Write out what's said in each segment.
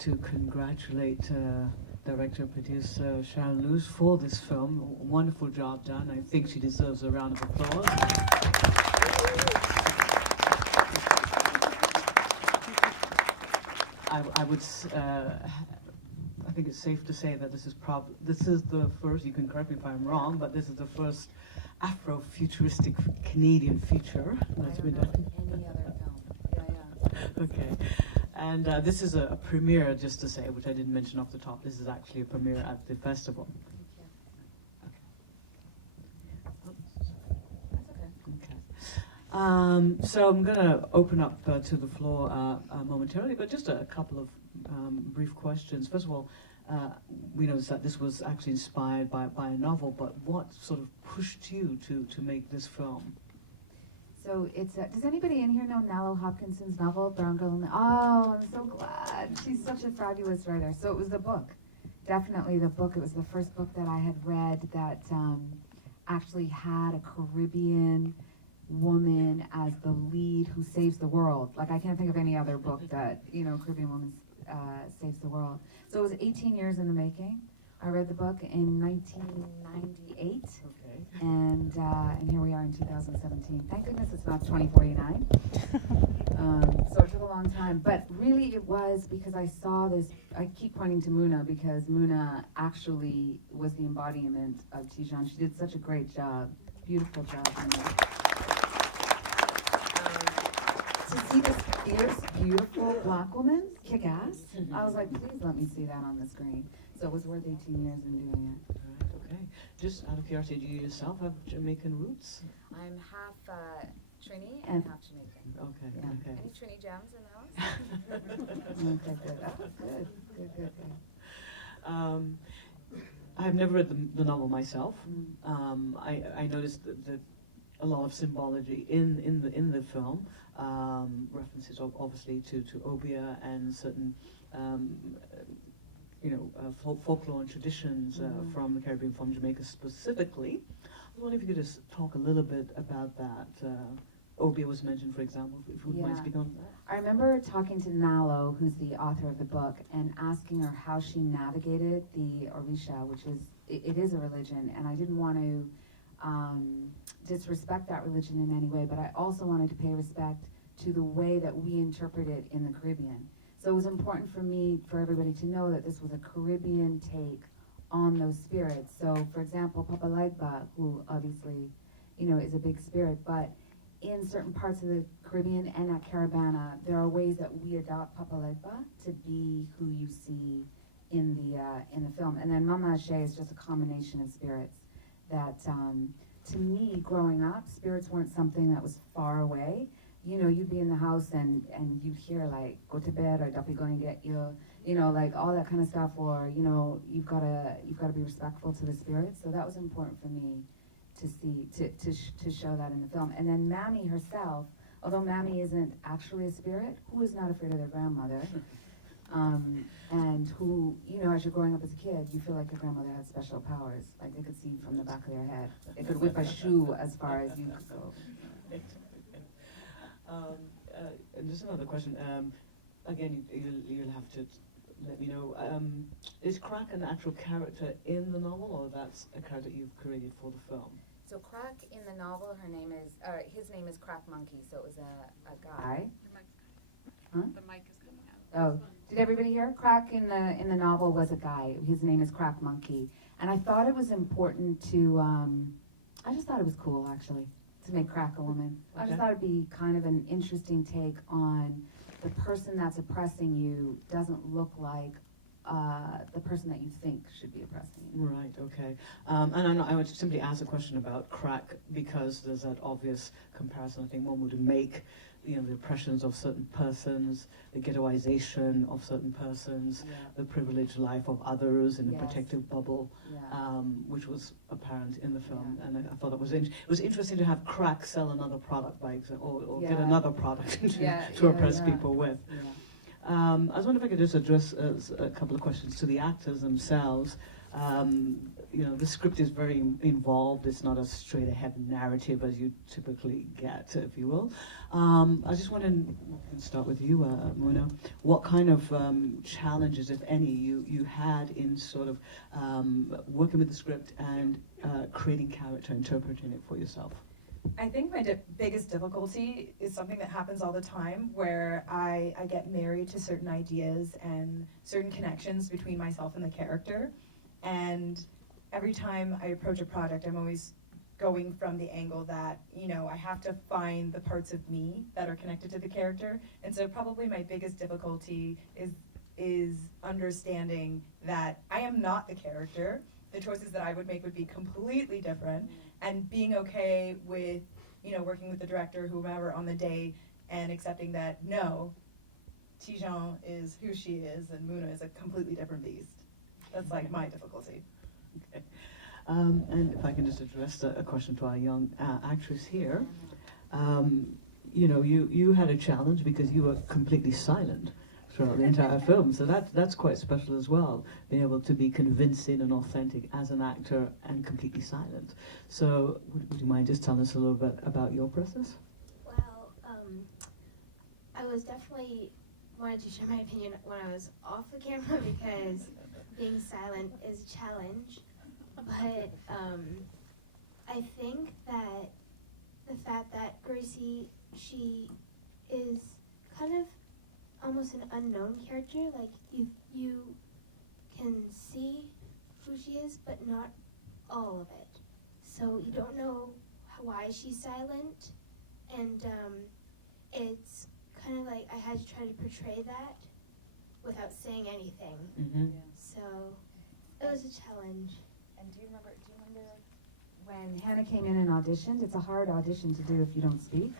to congratulate director producer Sharon Lewis for this film. A wonderful job done. I think she deserves a round of applause. I think it's safe to say that this is the first. You can correct me if I'm wrong, but this is the first Afro-futuristic Canadian feature that's been done. Any other film? Yeah. Okay, and this is a premiere, just to say, which I didn't mention off the top. This is actually a premiere at the festival. Thank you. That's okay. So I'm going to open up to the floor momentarily, but just a couple of brief questions. First of all, we noticed that this was actually inspired by a novel, but what sort of pushed you to make this film? So it's does anybody in here know Nalo Hopkinson's novel, Brown Girl? Oh, I'm so glad. She's such a fabulous writer. So it was the book, definitely the book. It was the first book that I had read that actually had a Caribbean woman as the lead who saves the world. Like, I can't think of any other book that, Caribbean woman saves the world. So it was 18 years in the making. I read the book in 1998. Okay. And here we are in 2017. Thank goodness it's not 2049. So it took a long time. But really it was because I saw this, I keep pointing to Muna because Muna actually was the embodiment of Tijan. She did such a great job. Beautiful job. To see this fierce, beautiful black woman kick ass, I was like, please let me see that on the screen. So it was worth 18 years in doing it. Right, okay. Just out of curiosity, do you yourself have Jamaican roots? I'm half Trini and half Jamaican. Okay, Yeah. okay. Any Trini gems in the house? Okay, good. Oh, good. I've never read the novel myself. I noticed that a lot of symbology in the film, references obviously to Obia and certain folklore and traditions from the Caribbean, from Jamaica specifically. I was wondering if you could just talk a little bit about that. Obia was mentioned, for example, if you would mind speaking on that. I remember talking to Nalo, who's the author of the book, and asking her how she navigated the Orisha, which is, it is a religion, and I didn't want to disrespect that religion in any way, but I also wanted to pay respect to the way that we interpret it in the Caribbean. So it was important for me, for everybody to know that this was a Caribbean take on those spirits. So, for example, Papa Legba, who obviously, is a big spirit, but in certain parts of the Caribbean and at Caribana, there are ways that we adopt Papa Legba to be who you see in the film. And then Mama Ashe is just a combination of spirits that, to me, growing up, spirits weren't something that was far away. You'd be in the house and you'd hear like, go to bed, or Duffy going to get you, like all that kind of stuff, or, you've got to be respectful to the spirits. So that was important for me to see, to show that in the film. And then Mammy herself, although Mammy isn't actually a spirit, who is not afraid of their grandmother, and who, as you're growing up as a kid, you feel like your grandmother had special powers. Like they could see from the back of their head. They could whip a shoe as far as you could go. And just another question. Again, you'll have to let me know. Is Crack an actual character in the novel, or that's a character you've created for the film? So Crack in the novel, his name is Crack Monkey, so it was a guy. Huh? The mic is coming out. Oh, did everybody hear? Crack in the novel was a guy. His name is Crack Monkey. And I thought it was important to, I just thought it was cool, actually, to make Crack a woman. Okay. I just thought it'd be kind of an interesting take on the person that's oppressing you doesn't look like the person that you think should be oppressing you. Right, okay. And I would simply ask a question about Crack because there's that obvious comparison I think one would make, the oppressions of certain persons, the ghettoization of certain persons, the privileged life of others in a protective bubble, which was apparent in the film. And I thought it was interesting to have Crack sell another product by example, or get another product to oppress people with. I was wondering if I could just address a couple of questions to the actors themselves. the script is very involved. It's not a straight ahead narrative as you typically get, if you will. I just want to start with you, Muna. What kind of challenges, if any, you had in sort of working with the script and creating character, interpreting it for yourself? I think my biggest difficulty is something that happens all the time, where I get married to certain ideas and certain connections between myself and the character. And every time I approach a project, I'm always going from the angle that, I have to find the parts of me that are connected to the character. And so probably my biggest difficulty is understanding that I am not the character. The choices that I would make would be completely different, and being okay with, working with the director, whomever, on the day, and accepting that, no, Tijan is who she is, and Muna is a completely different beast. That's like my difficulty. Okay. And if I can just address a question to our young actress here. You had a challenge because you were completely silent throughout the entire film, so that's quite special as well, being able to be convincing and authentic as an actor and completely silent. So would you mind just telling us a little bit about your process? Well, I was definitely wanted to share my opinion when I was off the camera because being silent is a challenge. But I think that the fact that Gracie, she is kind of almost an unknown character. Like you can see who she is, but not all of it. So you don't know why she's silent, and it's kind of like I had to try to portray that without saying anything. Mm-hmm. So it was a challenge. And do you remember when Hannah came in and auditioned? It's a hard audition to do if you don't speak.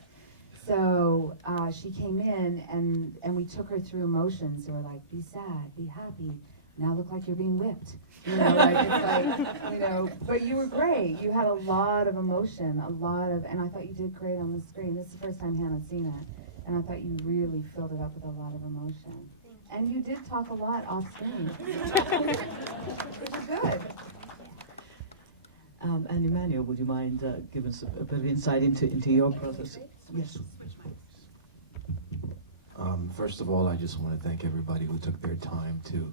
So she came in and we took her through emotions. So we're like, be sad, be happy. Now look like you're being whipped. It's like, but you were great. You had a lot of emotion, and I thought you did great on the screen. This is the first time Hannah's seen it. And I thought you really filled it up with a lot of emotion. And you did talk a lot off screen, which is good. And Emmanuel, would you mind giving us a bit of insight into your process? Yes. First of all, I just want to thank everybody who took their time to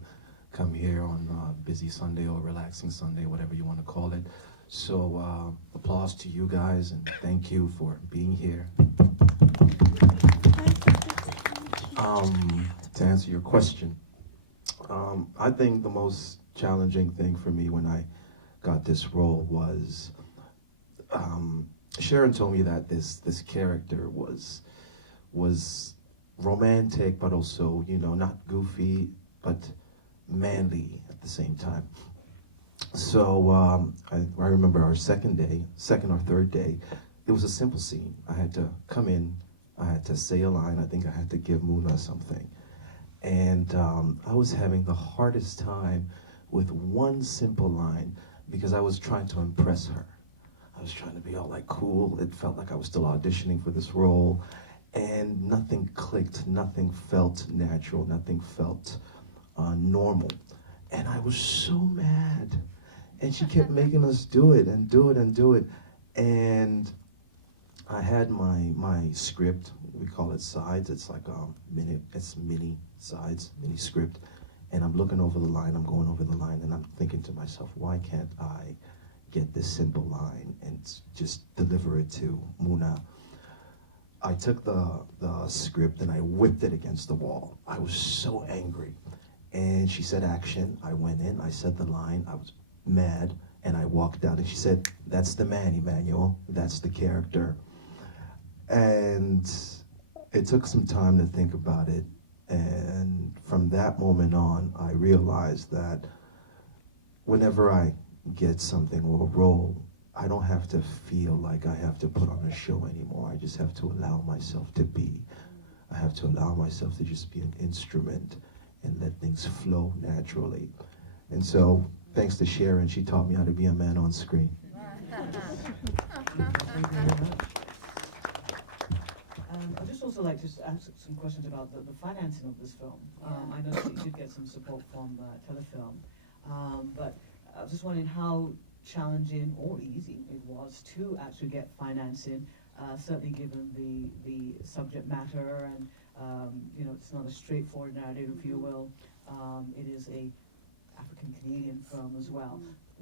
come here on busy Sunday or relaxing Sunday, whatever you want to call it. So applause to you guys, and thank you for being here. To answer your question, I think the most challenging thing for me when I got this role was Sharon told me that this character was romantic, but also, not goofy, but manly at the same time. So I remember our second or third day, it was a simple scene. I had to come in, I had to say a line, I think I had to give Muna something. And I was having the hardest time with one simple line because I was trying to impress her. I was trying to be all like cool. It felt like I was still auditioning for this role, and nothing clicked, nothing felt natural, nothing felt normal. And I was so mad. And she kept making us do it and do it and do it. And I had my script, we call it sides. It's like mini sides, mini script. And I'm looking over the line, I'm going over the line, and I'm thinking to myself, why can't I get this simple line and just deliver it to Muna? I took the script and I whipped it against the wall. I was so angry. And she said action. I went in, I said the line, I was mad, and I walked out. And she said, that's the man, Emmanuel. That's the character. And it took some time to think about it. And from that moment on, I realized that whenever I get something or a role, I don't have to feel like I have to put on a show anymore. I just have to allow myself to be. I have to allow myself to just be an instrument and let things flow naturally. And so, thanks to Sharon, she taught me how to be a man on screen. I'd just also like to ask some questions about the financing of this film. I know that you did get some support from Telefilm, but I was just wondering how challenging or easy it was to actually get financing, certainly given the subject matter and, it's not a straightforward narrative, if you will. It is a African-Canadian film as well.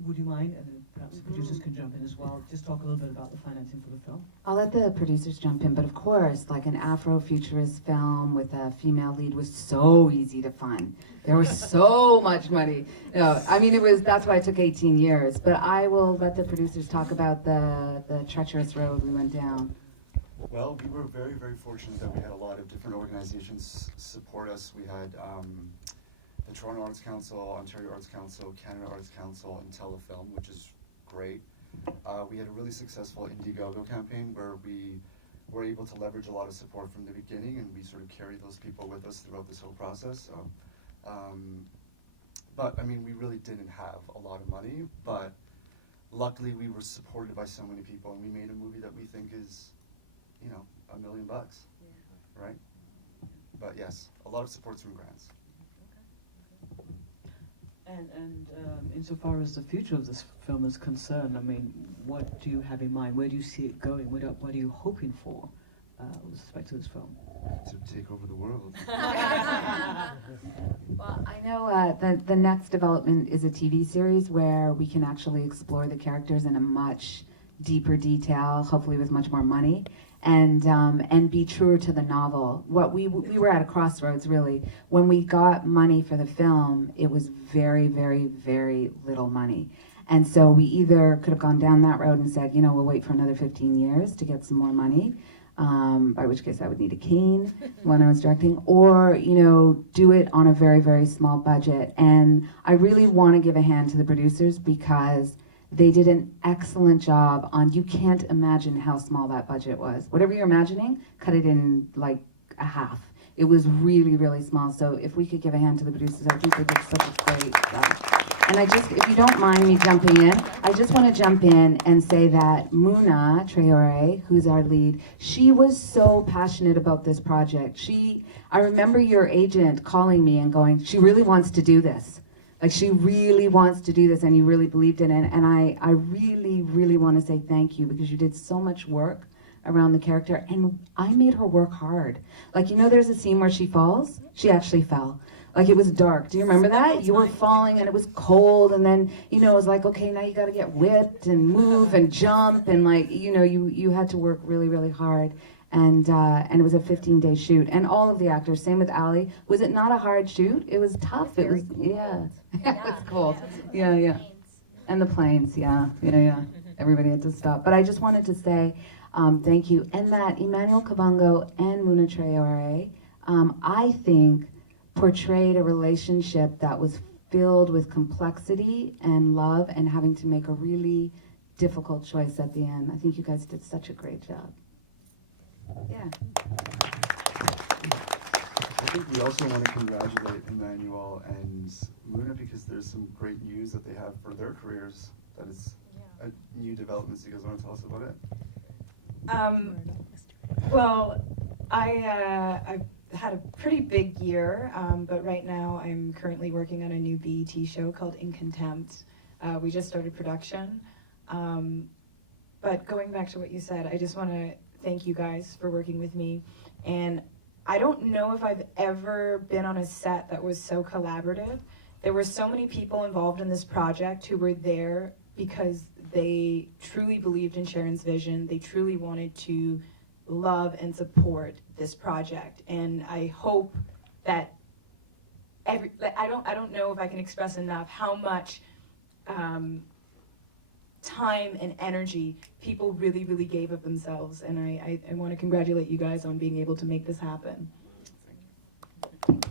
Would you mind, and then perhaps the producers can jump in as well, just talk a little bit about the financing for the film? I'll let the producers jump in, but of course, like an Afrofuturist film with a female lead was so easy to fund. There was so much money. I mean, that's why it took 18 years. But I will let the producers talk about the treacherous road we went down. Well, we were very, very fortunate that we had a lot of different organizations support us. We had the Toronto Arts Council, Ontario Arts Council, Canada Arts Council, and Telefilm, which is great. We had a really successful Indiegogo campaign where we were able to leverage a lot of support from the beginning, and we sort of carried those people with us throughout this whole process. So, but I mean, we really didn't have a lot of money, but luckily we were supported by so many people, and we made a movie that we think is, $1 million, right? But yes, a lot of supports from grants. And insofar as the future of this film is concerned, I mean, what do you have in mind? Where do you see it going? What are you hoping for with respect to this film? To take over the world. Well, I know the next development is a TV series where we can actually explore the characters in a much deeper detail, hopefully with much more money, and be truer to the novel. What we were at a crossroads, really. When we got money for the film, it was very, very, very little money. And so we either could have gone down that road and said, we'll wait for another 15 years to get some more money, by which case I would need a cane when I was directing, or, do it on a very, very small budget. And I really want to give a hand to the producers because they did an excellent job on, you can't imagine how small that budget was. Whatever you're imagining, cut it in like a half. It was really, really small. So if we could give a hand to the producers, I think they did such a great job. And if you don't mind me jumping in, I just want to jump in and say that Muna Traore, who's our lead, she was so passionate about this project. I remember your agent calling me and going, she really wants to do this. Like, she really wants to do this, and you really believed in it. And I really, really want to say thank you because you did so much work around the character, and I made her work hard. Like, there's a scene where she falls. She actually fell. Like, it was dark. Do you remember that? You were falling, and it was cold, and then, it was like, okay, now you got to get whipped and move and jump, and like, you had to work really, really hard. And it was a 15-day shoot. And all of the actors, same with Ali. Was it not a hard shoot? It was tough. It was, yeah. It was cold. Yeah. And the planes, yeah. Everybody had to stop. But I just wanted to say thank you. And that Emmanuel Kabongo and Muna Traore, I think, portrayed a relationship that was filled with complexity and love and having to make a really difficult choice at the end. I think you guys did such a great job. Yeah. I think we also want to congratulate Emmanuel and Muna because there's some great news that they have for their careers. That is a new development. So you guys want to tell us about it? Well, I've had a pretty big year, but right now I'm currently working on a new BET show called In Contempt. We just started production. But going back to what you said, I just want to thank you guys for working with me. And I don't know if I've ever been on a set that was so collaborative. There were so many people involved in this project who were there because they truly believed in Sharon's vision. They truly wanted to love and support this project. And I hope that I don't know if I can express enough how much time and energy people really, really gave of themselves, and I want to congratulate you guys on being able to make this happen. You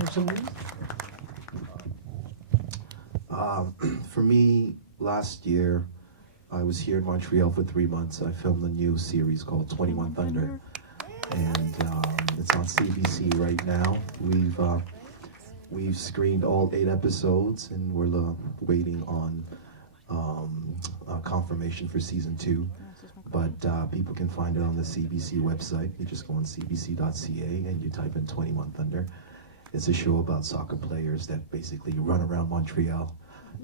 have some news? For me, last year, I was here in Montreal for 3 months. I filmed a new series called 21 Thunder, and it's on CBC right now. We've screened all 8 episodes, and we're waiting on confirmation for season 2. But people can find it on the CBC website. You just go on cbc.ca and you type in 21 Thunder. It's a show about soccer players that basically run around Montreal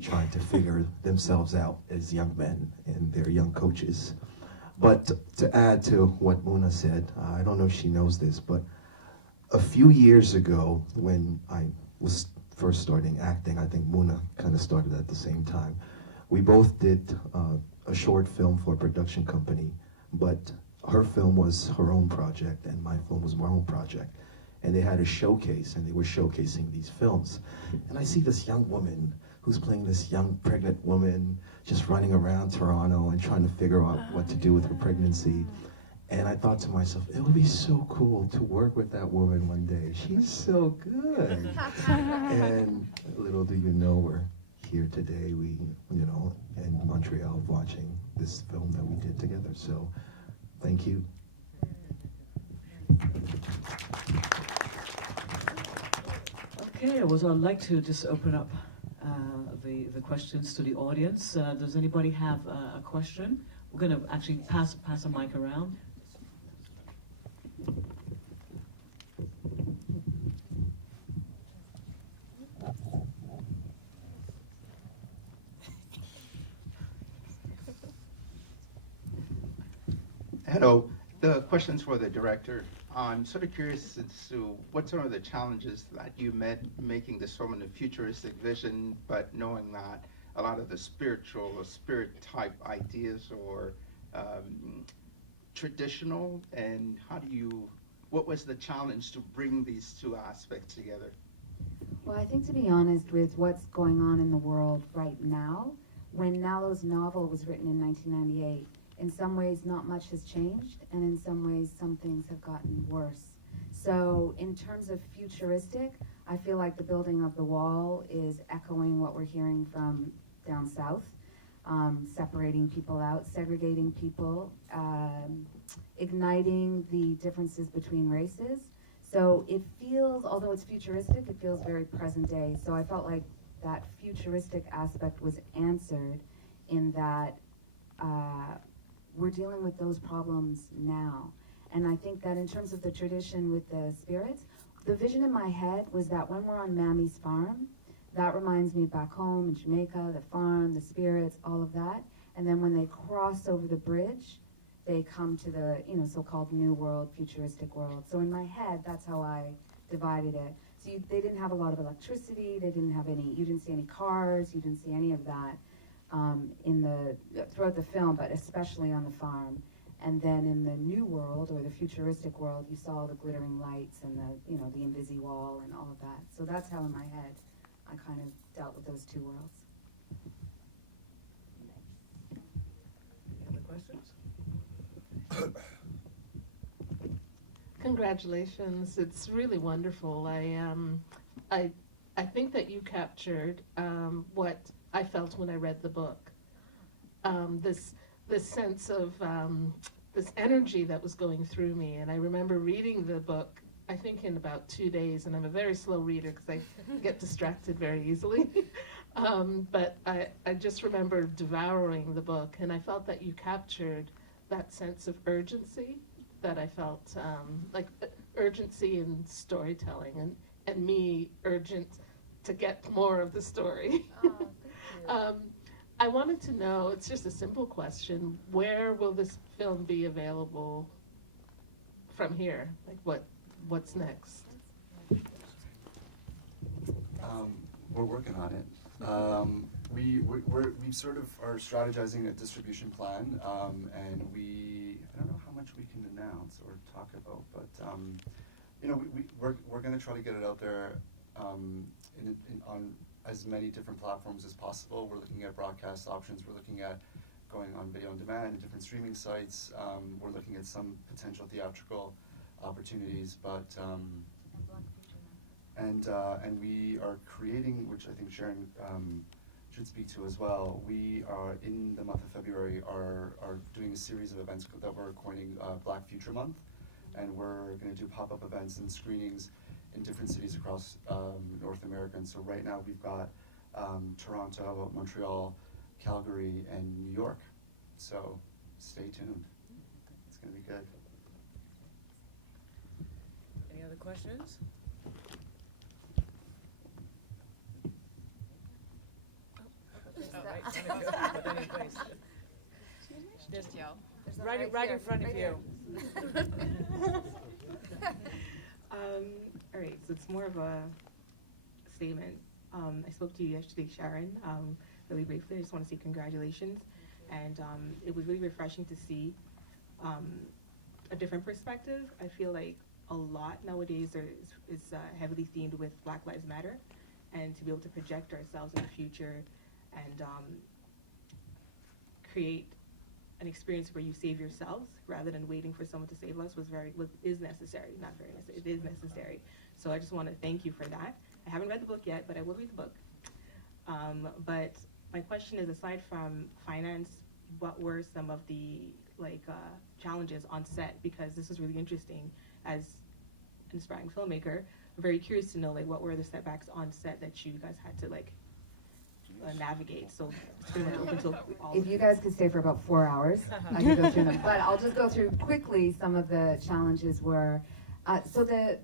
trying to figure themselves out as young men and their young coaches. But to add to what Muna said, I don't know if she knows this, but a few years ago when I was first starting acting, I think Muna kind of started at the same time. We both did a short film for a production company, but her film was her own project and my film was my own project. And they had a showcase and they were showcasing these films. And I see this young woman who's playing this young pregnant woman just running around Toronto and trying to figure out what to do with her pregnancy. And I thought to myself, it would be so cool to work with that woman one day. She's so good. And little do you know, we're here today, in Montreal watching this film that we did together. So, thank you. Okay, well, I'd like to just open up the questions to the audience. Does anybody have a question? We're going to actually pass a mic around. Hello. The question's for the director. I'm sort of curious as to what some of the challenges that you met making this film in a futuristic vision, but knowing that a lot of the spiritual or spirit type ideas or traditional, and what was the challenge to bring these two aspects together? Well, I think, to be honest, with what's going on in the world right now, when Nalo's novel was written in 1998, in some ways not much has changed, and in some ways some things have gotten worse. So in terms of futuristic, I feel like the building of the wall is echoing what we're hearing from down south, separating people out, segregating people, igniting the differences between races. So it feels, although it's futuristic, it feels very present day. So I felt like that futuristic aspect was answered in that we're dealing with those problems now. And I think that in terms of the tradition with the spirits, the vision in my head was that when we're on Mammy's farm, that reminds me back home in Jamaica, the farm, the spirits, all of that. And then when they cross over the bridge, they come to the so-called new world, futuristic world. So in my head, that's how I divided it. So they didn't have a lot of electricity, you didn't see any cars, you didn't see any of that throughout the film, but especially on the farm. And then in the new world, or the futuristic world, you saw the glittering lights and the invisi wall and all of that. So that's how in my head I kind of dealt with those two worlds. Any other questions? Congratulations! It's really wonderful. I think that you captured what I felt when I read the book. This sense of this energy that was going through me, and I remember reading the book, I think in about 2 days, and I'm a very slow reader because I get distracted very easily. But I just remember devouring the book, and I felt that you captured that sense of urgency that I felt, like urgency in storytelling, and me urgent to get more of the story. I wanted to know, it's just a simple question, where will this film be available from here? Like what's next? We're working on it. We sort of are strategizing a distribution plan, and I don't know how much we can announce or talk about, but we're going to try to get it out there on as many different platforms as possible. We're looking at broadcast options. We're looking at going on video on demand and different streaming sites. We're looking at some potential theatrical opportunities, but and we are creating, which I think Sharon should speak to as well. We are in the month of February are doing a series of events that we're coining Black Future Month, and we're going to do pop-up events and screenings in different cities across North America. And so right now we've got Toronto, Montreal, Calgary, and New York. So stay tuned. It's going to be good. Any other questions? Just yo. Right in front of you. All right, so it's more of a statement. I spoke to you yesterday, Sharon, really briefly. I just want to say congratulations. And it was really refreshing to see a different perspective. I feel like a lot nowadays is heavily themed with Black Lives Matter, and to be able to project ourselves in the future and create an experience where you save yourselves rather than waiting for someone to save us is necessary. Not very necessary. It is necessary. So I just want to thank you for that. I haven't read the book yet, but I will read the book. But my question is, aside from finance, what were some of the challenges on set? Because this is really interesting. As an aspiring filmmaker, I'm very curious to know what were the setbacks on set that you guys had to navigate. So it's pretty much open to all. If you guys could stay for about 4 hours, I could go through them. But I'll just go through quickly some of the challenges were, so the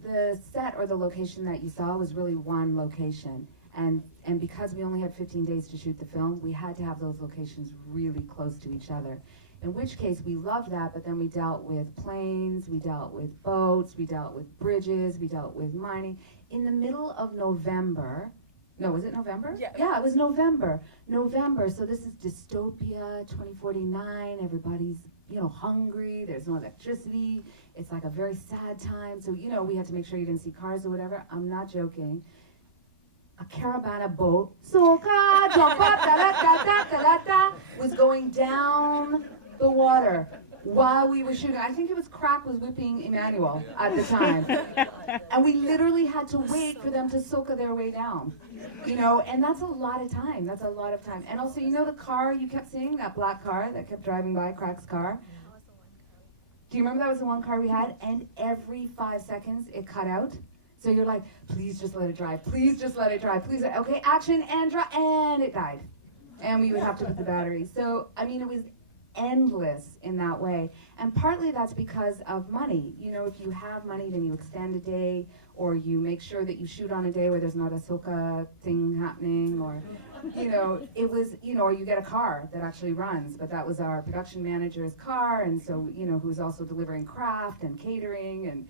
set or the location that you saw was really one location. And because we only had 15 days to shoot the film, we had to have those locations really close to each other. In which case, we loved that, but then we dealt with planes, we dealt with boats, we dealt with bridges, we dealt with mining. In the middle of November, no, was it November? Yeah, it was November. So this is dystopia, 2049, everybody's, hungry, there's no electricity, it's like a very sad time. So, we had to make sure you didn't see cars or whatever. I'm not joking. A caravana boat, soca, jump up, da-da-da-da-da-da, was going down the water while we were shooting. I think it was Crack was whipping Emmanuel at the time. And we literally had to wait for them to soca their way down. And that's a lot of time. And also, the car you kept seeing, that black car that kept driving by, Crack's car? Do you remember that was the one car we had? And every 5 seconds it cut out. So you're like, please just let it drive. Please just let it drive. Please. Okay, action and drive. And it died. And we would have to put the battery. So, it was endless in that way. And partly that's because of money. If you have money, then you extend a day, or you make sure that you shoot on a day where there's not a soca thing happening, or, it was, or you get a car that actually runs. But that was our production manager's car, and so, who's also delivering craft and catering, and,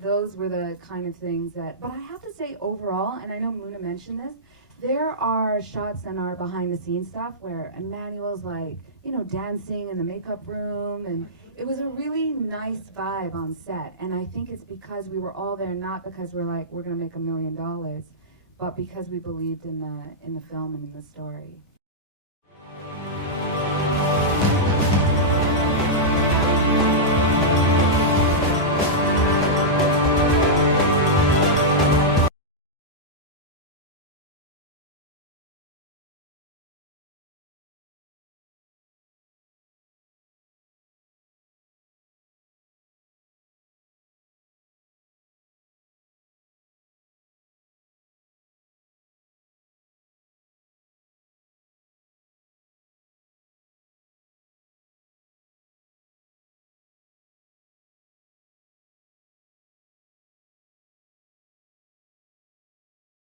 those were the kind of things that, but I have to say overall, and I know Muna mentioned this, there are shots in our behind the scenes stuff where Emmanuel's dancing in the makeup room, and it was a really nice vibe on set. And I think it's because we were all there, not because we're gonna make $1 million, but because we believed in the film and in the story.